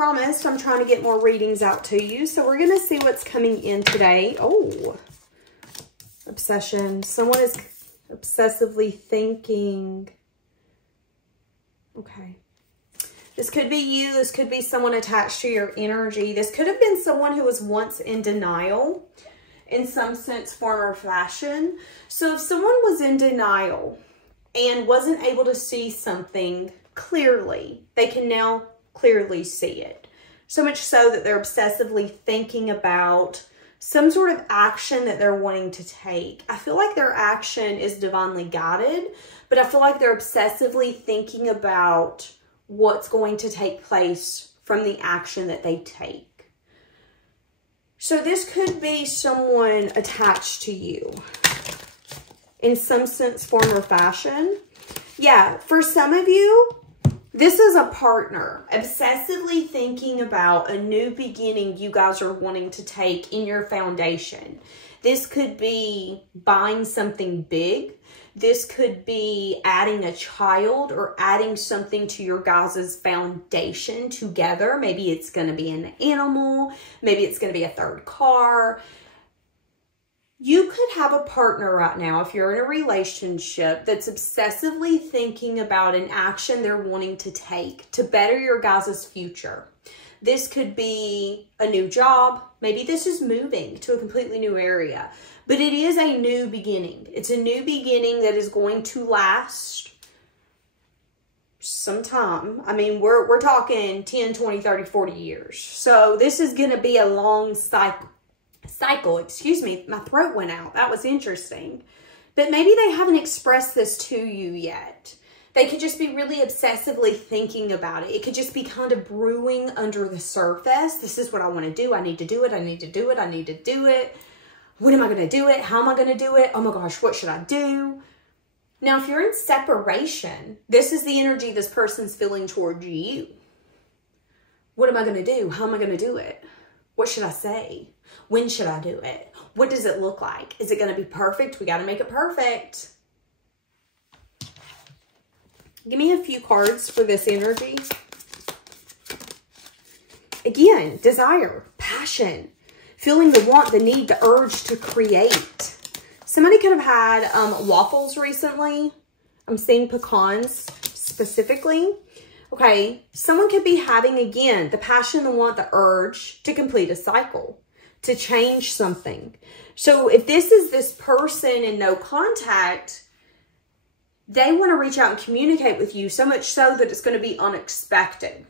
promised, I'm trying to get more readings out to you. So we're going to see what's coming in today. Oh, obsession. Someone is obsessively thinking. Okay. This could be you. This could be someone attached to your energy. This could have been someone who was once in denial in some sense, form, or fashion. So if someone was in denial and wasn't able to see something clearly, they can now clearly see it. So much so that they're obsessively thinking about some sort of action that they're wanting to take. I feel like their action is divinely guided, but I feel like they're obsessively thinking about what's going to take place from the action that they take. So this could be someone attached to you in some sense, form, or fashion. Yeah, for some of you, this is a partner obsessively thinking about a new beginning you guys are wanting to take in your foundation. This could be buying something big. This could be adding a child or adding something to your guys' foundation together. Maybe it's going to be an animal. Maybe it's going to be a third car. You could have a partner right now, if you're in a relationship, that's obsessively thinking about an action they're wanting to take to better your guys' future. This could be a new job. Maybe this is moving to a completely new area. But it is a new beginning. It's a new beginning that is going to last some time. I mean, we're talking 10, 20, 30, 40 years. So this is going to be a long cycle. Excuse me, my throat went out. That was interesting. But maybe they haven't expressed this to you yet. They could just be really obsessively thinking about it. It could just be kind of brewing under the surface. This is what I want to do. I need to do it. I need to do it. I need to do it. When am I going to do it? How am I going to do it? Oh my gosh, what should I do? Now, if you're in separation, this is the energy this person's feeling towards you. What am I going to do? How am I going to do it? What should I say? When should I do it? What does it look like? Is it going to be perfect? We got to make it perfect. Give me a few cards for this energy. Again, desire, passion, feeling the want, the need, the urge to create. Somebody could have had waffles recently. I'm seeing pecans specifically. Okay, someone could be having, again, the passion, the want, the urge to complete a cycle, to change something. So if this is this person in no contact, they want to reach out and communicate with you, so much so that it's going to be unexpected.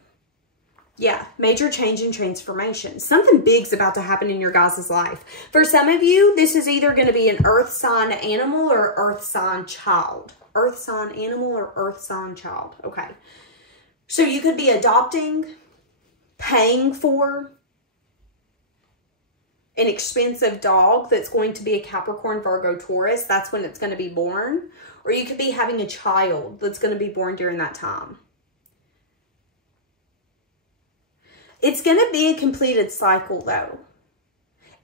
Yeah, major change and transformation. Something big's about to happen in your guys' life. For some of you, this is either going to be an earth sign animal or earth sign child. Earth sign animal or earth sign child. Okay. So you could be adopting, paying for an expensive dog that's going to be a Capricorn, Virgo, Taurus. That's when it's going to be born. Or you could be having a child that's going to be born during that time. It's going to be a completed cycle, though.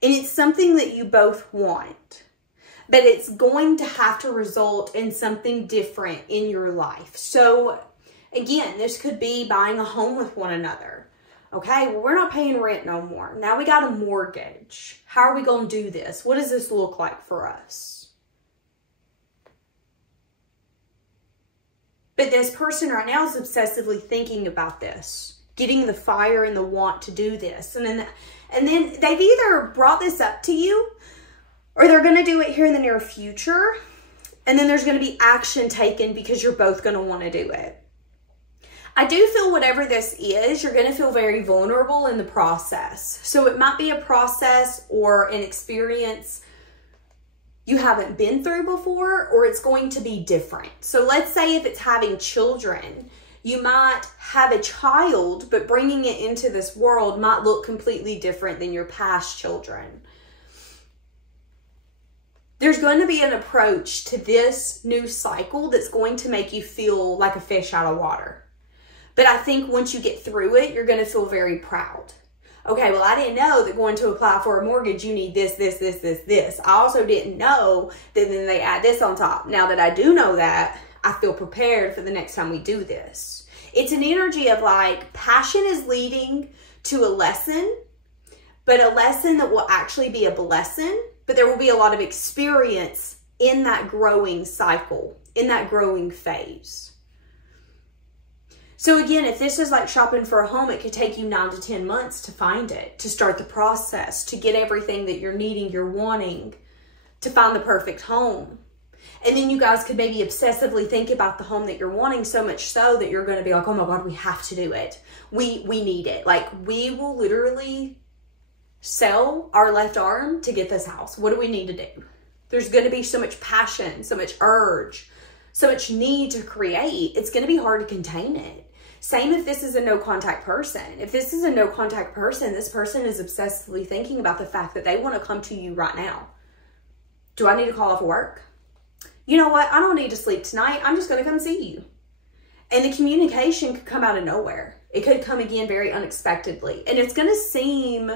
And it's something that you both want. But it's going to have to result in something different in your life. So, again, this could be buying a home with one another. Okay, well, we're not paying rent no more. Now we got a mortgage. How are we going to do this? What does this look like for us? But this person right now is obsessively thinking about this, getting the fire and the want to do this. And then they've either brought this up to you or they're going to do it here in the near future. And then there's going to be action taken because you're both going to want to do it. I do feel whatever this is, you're going to feel very vulnerable in the process. So it might be a process or an experience you haven't been through before, or it's going to be different. So let's say if it's having children, you might have a child, but bringing it into this world might look completely different than your past children. There's going to be an approach to this new cycle that's going to make you feel like a fish out of water. But I think once you get through it, you're going to feel very proud. Okay, well, I didn't know that going to apply for a mortgage, you need this, this, this, this, this. I also didn't know that then they add this on top. Now that I do know that, I feel prepared for the next time we do this. It's an energy of like passion is leading to a lesson, but a lesson that will actually be a blessing, but there will be a lot of experience in that growing cycle, in that growing phase. So again, if this is like shopping for a home, it could take you 9 to 10 months to find it, to start the process, to get everything that you're needing, you're wanting, to find the perfect home. And then you guys could maybe obsessively think about the home that you're wanting, so much so that you're going to be like, oh my God, we have to do it. We need it. Like, we will literally sell our left arm to get this house. What do we need to do? There's going to be so much passion, so much urge, so much need to create. It's going to be hard to contain it. Same if this is a no contact person. If this is a no contact person, this person is obsessively thinking about the fact that they want to come to you right now. Do I need to call off work? You know what? I don't need to sleep tonight. I'm just going to come see you. And the communication could come out of nowhere. It could come again very unexpectedly. And it's going to seem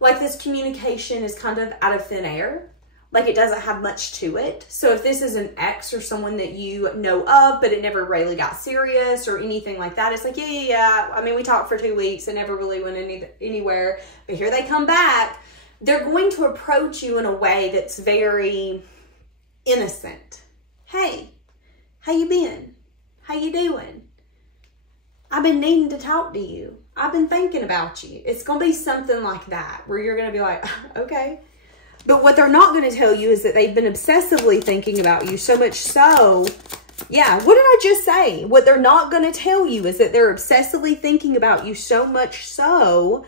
like this communication is kind of out of thin air. Like it doesn't have much to it. So if this is an ex or someone that you know of, but it never really got serious or anything like that, it's like, yeah. I mean, we talked for 2 weeks and never really went anywhere. But here they come back. They're going to approach you in a way that's very innocent. Hey, how you been? How you doing? I've been needing to talk to you. I've been thinking about you. It's going to be something like that where you're going to be like, okay. But what they're not going to tell you is that they've been obsessively thinking about you, so much so, yeah, what did I just say? What they're not going to tell you is that they're obsessively thinking about you, so much so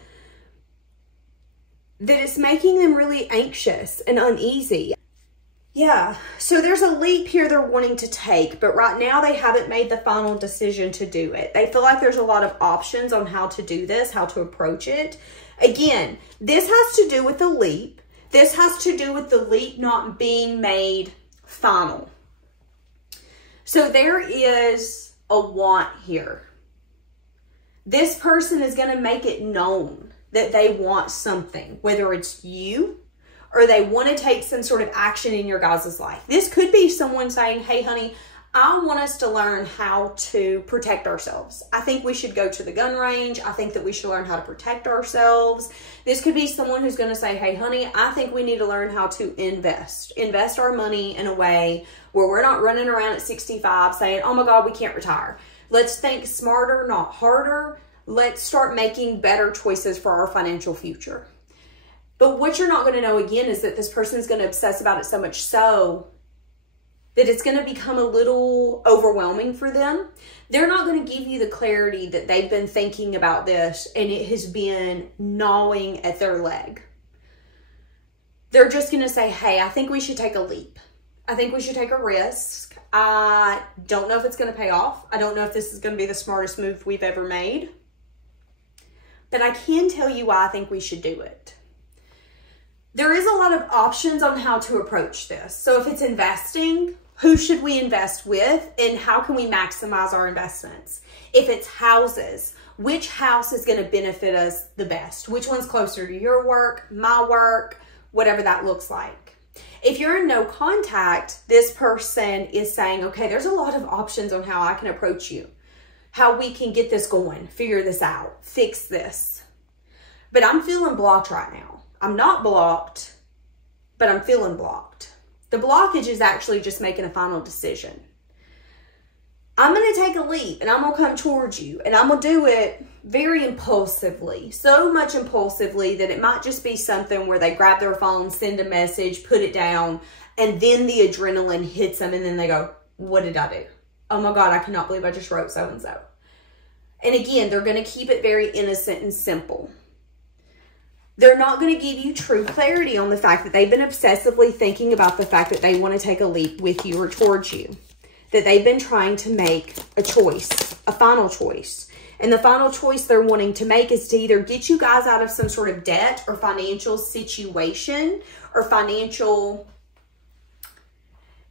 that it's making them really anxious and uneasy. Yeah, so there's a leap here they're wanting to take, but right now they haven't made the final decision to do it. They feel like there's a lot of options on how to do this, how to approach it. Again, this has to do with the leap. This has to do with the leap not being made final. So there is a want here. This person is going to make it known that they want something, whether it's you or they want to take some sort of action in your guys' life. This could be someone saying, hey, honey, I want us to learn how to protect ourselves. I think we should go to the gun range. I think that we should learn how to protect ourselves. This could be someone who's going to say, hey, honey, I think we need to learn how to invest our money in a way where we're not running around at 65 saying, oh my God, we can't retire. Let's think smarter, not harder. Let's start making better choices for our financial future. But what you're not going to know again is that this person is going to obsess about it so much so that it's going to become a little overwhelming for them. They're not going to give you the clarity that they've been thinking about this and it has been gnawing at their leg. They're just going to say, hey, I think we should take a leap. I think we should take a risk. I don't know if it's going to pay off. I don't know if this is going to be the smartest move we've ever made. But I can tell you why I think we should do it. There is a lot of options on how to approach this. So if it's investing, who should we invest with and how can we maximize our investments? If it's houses, which house is going to benefit us the best? Which one's closer to your work, my work, whatever that looks like. If you're in no contact, this person is saying, okay, there's a lot of options on how I can approach you, how we can get this going, figure this out, fix this. But I'm feeling blocked right now. I'm not blocked, but I'm feeling blocked. The blockage is actually just making a final decision. I'm going to take a leap and I'm going to come towards you and I'm going to do it very impulsively. So much impulsively that it might just be something where they grab their phone, send a message, put it down, and then the adrenaline hits them and then they go, what did I do? Oh my God, I cannot believe I just wrote so-and-so. And again, they're going to keep it very innocent and simple. They're not going to give you true clarity on the fact that they've been obsessively thinking about the fact that they want to take a leap with you or towards you. That they've been trying to make a choice, a final choice. And the final choice they're wanting to make is to either get you guys out of some sort of debt or financial situation or financial...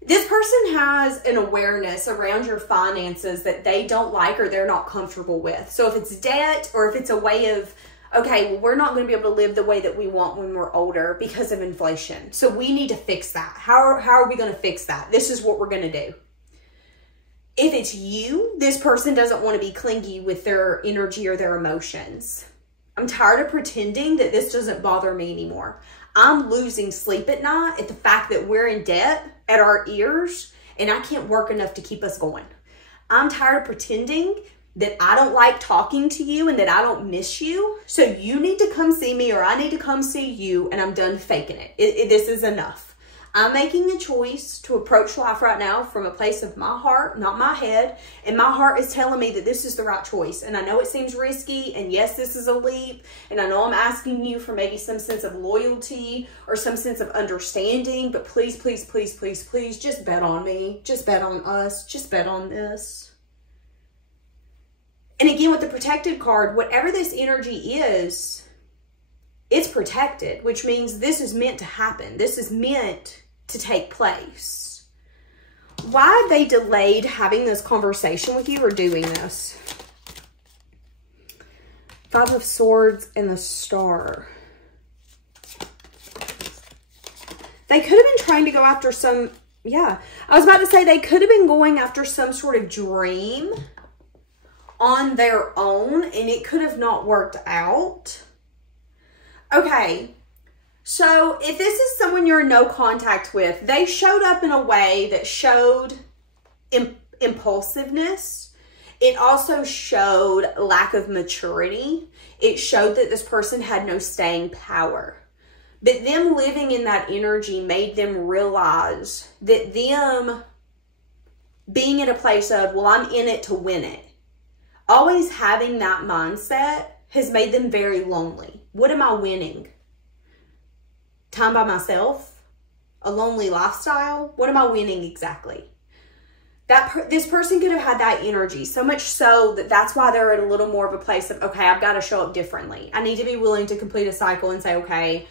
This person has an awareness around your finances that they don't like or they're not comfortable with. So if it's debt or if it's a way of... okay, well, we're not going to be able to live the way that we want when we're older because of inflation. So we need to fix that. How are we going to fix that? This is what we're going to do. If it's you, this person doesn't want to be clingy with their energy or their emotions. I'm tired of pretending that this doesn't bother me anymore. I'm losing sleep at night at the fact that we're in debt at our ears and I can't work enough to keep us going. I'm tired of pretending that I don't like talking to you and that I don't miss you. So you need to come see me or I need to come see you, and I'm done faking it. This is enough. I'm making a choice to approach life right now from a place of my heart, not my head. And my heart is telling me that this is the right choice. And I know it seems risky. And yes, this is a leap. And I know I'm asking you for maybe some sense of loyalty or some sense of understanding. But please, please, please, please, please, just bet on me. Just bet on us. Just bet on this. And again, with the protected card, whatever this energy is, it's protected, which means this is meant to happen. This is meant to take place. Why have they delayed having this conversation with you or doing this? 5 of Swords and the Star. They could have been trying to go after some, I was about to say they could have been going after some sort of dream on their own, and it could have not worked out. Okay, so if this is someone you're in no contact with, they showed up in a way that showed impulsiveness. It also showed lack of maturity. It showed that this person had no staying power. But them living in that energy made them realize that them being in a place of, well, I'm in it to win it. Always having that mindset has made them very lonely. What am I winning? Time by myself? A lonely lifestyle? What am I winning exactly? This person could have had that energy, so much so that that's why they're at a little more of a place of, okay, I've got to show up differently. I need to be willing to complete a cycle and say, okay,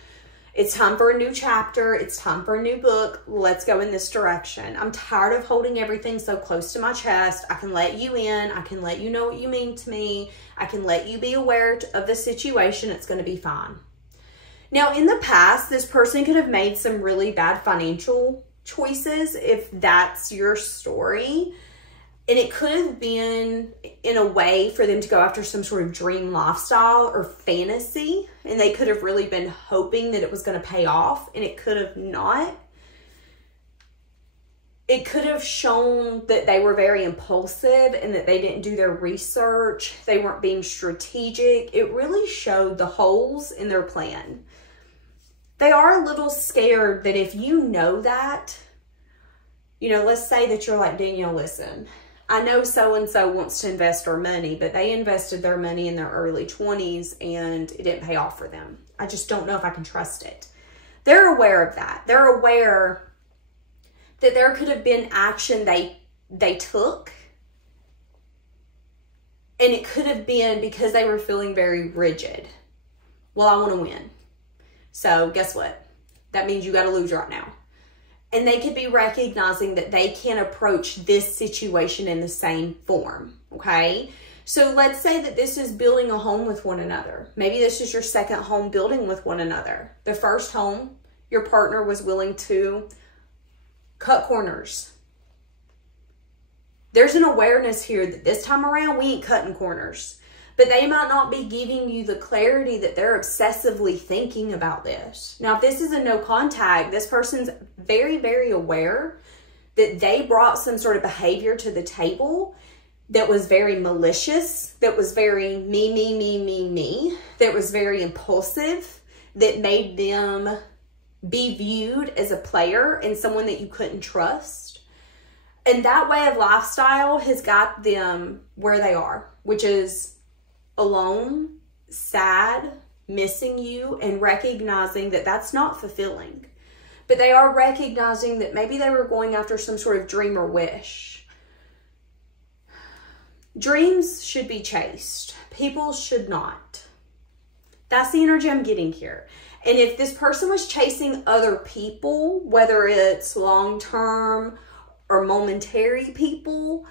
it's time for a new chapter. It's time for a new book. Let's go in this direction. I'm tired of holding everything so close to my chest. I can let you in. I can let you know what you mean to me. I can let you be aware of the situation. It's going to be fine. Now, in the past, this person could have made some really bad financial choices if that's your story. And it could have been in a way for them to go after some sort of dream lifestyle or fantasy. And they could have really been hoping that it was going to pay off, and it could have not. It could have shown that they were very impulsive and that they didn't do their research. They weren't being strategic. It really showed the holes in their plan. They are a little scared that if you know that, let's say that you're like, Danielle, listen, I know so-and-so wants to invest our money, but they invested their money in their early 20s and it didn't pay off for them. I just don't know if I can trust it. They're aware of that. They're aware that there could have been action they took, and it could have been because they were feeling very rigid. Well, I want to win. So guess what? That means you got to lose right now. And they could be recognizing that they can't approach this situation in the same form, okay? So let's say that this is building a home with one another. Maybe this is your second home building with one another. The first home, your partner was willing to cut corners. There's an awareness here that this time around, we ain't cutting corners. But they might not be giving you the clarity that they're obsessively thinking about this. Now, if this is a no contact, this person's very, very aware that they brought some sort of behavior to the table that was very malicious, that was very me, that was very impulsive, that made them be viewed as a player and someone that you couldn't trust. And that way of lifestyle has got them where they are, which is alone, sad, missing you, and recognizing that that's not fulfilling. But they are recognizing that maybe they were going after some sort of dream or wish. Dreams should be chased. People should not. That's the energy I'm getting here. And if this person was chasing other people, whether it's long-term or momentary people,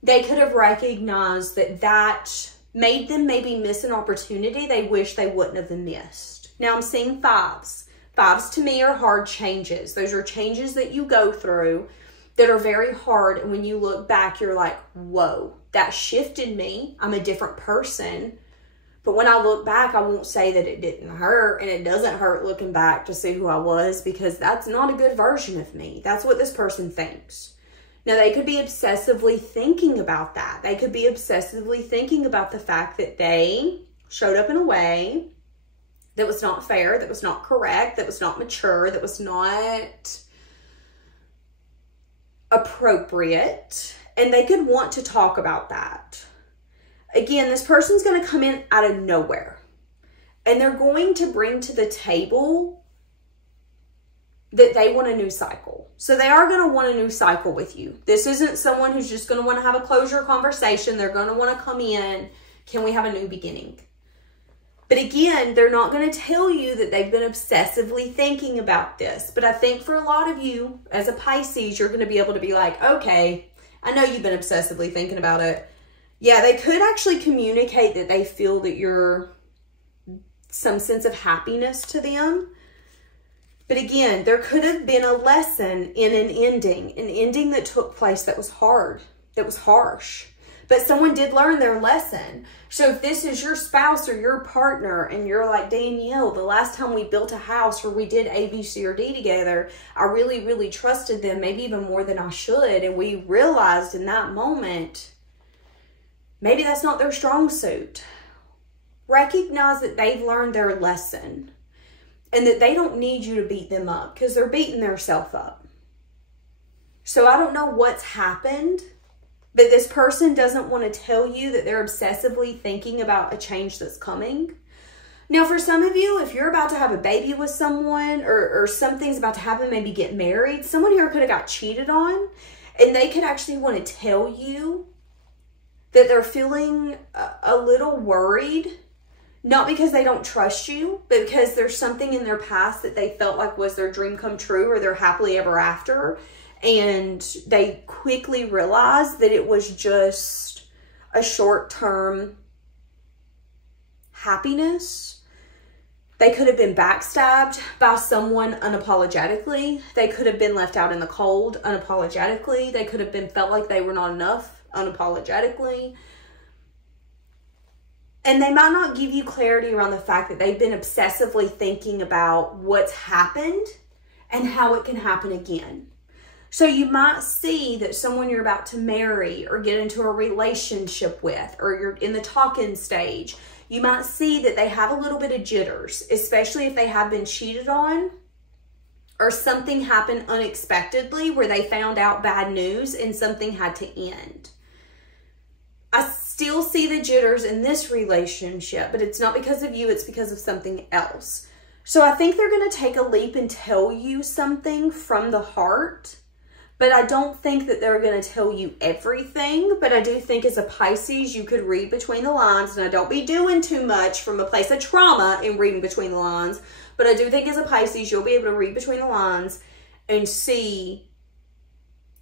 they could have recognized that that made them maybe miss an opportunity they wish they wouldn't have missed. Now I'm seeing fives. Fives to me are hard changes. Those are changes that you go through that are very hard. And when you look back, you're like, whoa, that shifted me. I'm a different person. But when I look back, I won't say that it didn't hurt, and it doesn't hurt looking back to see who I was, because that's not a good version of me. That's what this person thinks. Now, they could be obsessively thinking about that. They could be obsessively thinking about the fact that they showed up in a way that was not fair, that was not correct, that was not mature, that was not appropriate. And they could want to talk about that. Again, this person's going to come in out of nowhere, and they're going to bring to the table that they want a new cycle. So they are going to want a new cycle with you. This isn't someone who's just going to want to have a closure conversation. They're going to want to come in. Can we have a new beginning? But again, they're not going to tell you that they've been obsessively thinking about this. But I think for a lot of you, as a Pisces, you're going to be able to be like, okay, I know you've been obsessively thinking about it. Yeah, they could actually communicate that they feel that you're some sense of happiness to them. But again, there could have been a lesson in an ending that took place that was hard, that was harsh. But someone did learn their lesson. So if this is your spouse or your partner and you're like, Danielle, the last time we built a house or we did A, B, C, or D together, I really, really trusted them, maybe even more than I should. And we realized in that moment, maybe that's not their strong suit. Recognize that they've learned their lesson and that they don't need you to beat them up, because they're beating themselves up. So I don't know what's happened, but this person doesn't want to tell you that they're obsessively thinking about a change that's coming. Now, for some of you, if you're about to have a baby with someone or something's about to happen, maybe get married, someone here could have got cheated on, and they could actually want to tell you that they're feeling a little worried, not because they don't trust you, but because there's something in their past that they felt like was their dream come true or their happily ever after. And they quickly realized that it was just a short-term happiness. They could have been backstabbed by someone unapologetically. They could have been left out in the cold unapologetically. They could have been felt like they were not enough unapologetically. And they might not give you clarity around the fact that they've been obsessively thinking about what's happened and how it can happen again. So you might see that someone you're about to marry or get into a relationship with, or you're in the talking stage, you might see that they have a little bit of jitters, especially if they have been cheated on or something happened unexpectedly where they found out bad news and something had to end. I still see the jitters in this relationship, but it's not because of you, it's because of something else. So I think they're going to take a leap and tell you something from the heart, but I don't think that they're going to tell you everything. But I do think as a Pisces, you could read between the lines, and I don't be doing too much from a place of trauma in reading between the lines, but I do think as a Pisces, you'll be able to read between the lines and see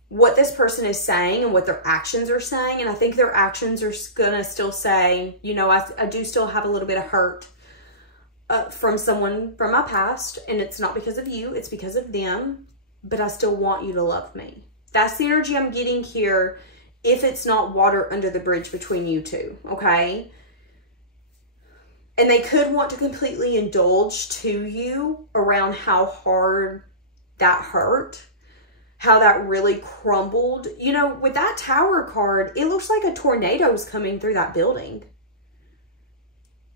what this person is saying and what their actions are saying. And I think their actions are going to still say, you know, I do still have a little bit of hurt from someone from my past. And it's not because of you, it's because of them. But I still want you to love me. That's the energy I'm getting here, if it's not water under the bridge between you two, okay? And they could want to completely indulge to you around how hard that hurt, how that really crumbled. You know, with that Tower card, it looks like a tornado's coming through that building.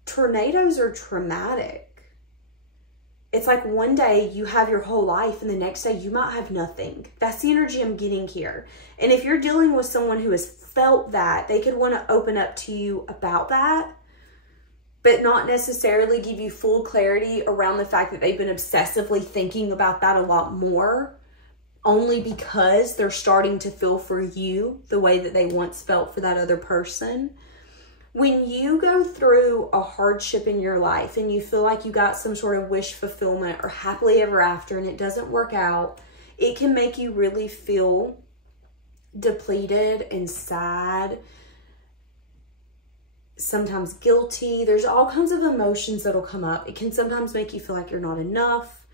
Tornadoes are traumatic. It's like one day you have your whole life and the next day you might have nothing. That's the energy I'm getting here. And if you're dealing with someone who has felt that, they could want to open up to you about that, but not necessarily give you full clarity around the fact that they've been obsessively thinking about that a lot more, only because they're starting to feel for you the way that they once felt for that other person. When you go through a hardship in your life and you feel like you got some sort of wish fulfillment or happily ever after and it doesn't work out, it can make you really feel depleted and sad, sometimes guilty. There's all kinds of emotions that'll come up. It can sometimes make you feel like you're not enough.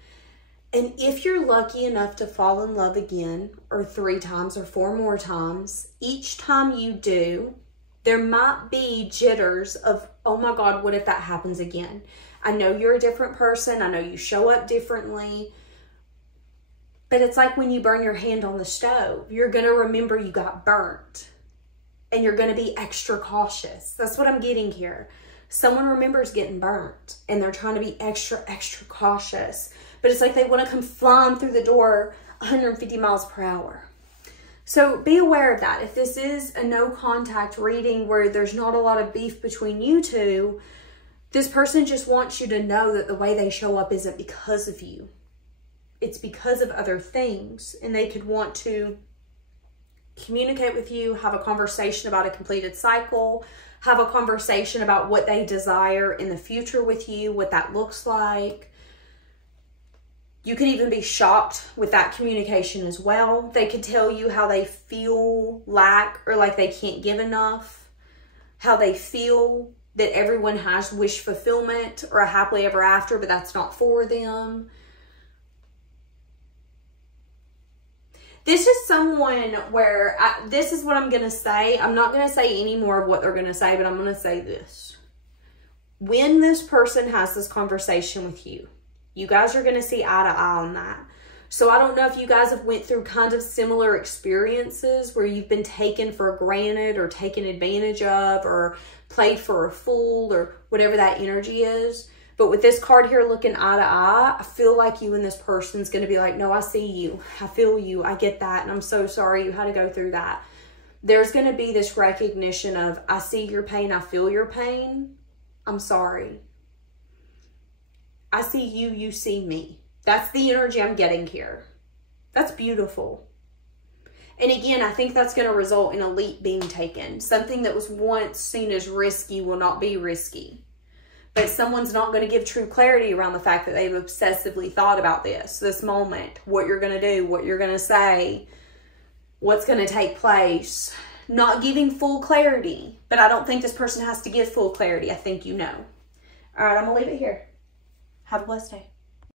And if you're lucky enough to fall in love again, or 3 times or 4 more times, each time you do, there might be jitters of, oh my God, what if that happens again? I know you're a different person. I know you show up differently. But it's like when you burn your hand on the stove, you're going to remember you got burnt. And you're going to be extra cautious. That's what I'm getting here. Someone remembers getting burnt and they're trying to be extra, extra cautious. But it's like they want to come flying through the door 150 miles per hour. So be aware of that. If this is a no contact reading where there's not a lot of beef between you two, this person just wants you to know that the way they show up isn't because of you. It's because of other things. And they could want to communicate with you, have a conversation about a completed cycle, have a conversation about what they desire in the future with you, what that looks like. You could even be shocked with that communication as well. They could tell you how they feel lack or like they can't give enough, how they feel that everyone has wish fulfillment or a happily ever after, but that's not for them. This is someone where, this is what I'm going to say. I'm not going to say any more of what they're going to say, but I'm going to say this. When this person has this conversation with you, you guys are going to see eye to eye on that. So I don't know if you guys have went through kind of similar experiences where you've been taken for granted or taken advantage of or played for a fool or whatever that energy is. But with this card here looking eye to eye, I feel like you and this person's going to be like, no, I see you. I feel you. I get that. And I'm so sorry you had to go through that. There's going to be this recognition of, I see your pain. I feel your pain. I'm sorry. I see you. You see me. That's the energy I'm getting here. That's beautiful. And again, I think that's going to result in a leap being taken. Something that was once seen as risky will not be risky. But someone's not going to give true clarity around the fact that they've obsessively thought about this moment, what you're going to do, what you're going to say, what's going to take place. Not giving full clarity, but I don't think this person has to give full clarity. I think you know. All right, I'm going to leave it here. Have a blessed day.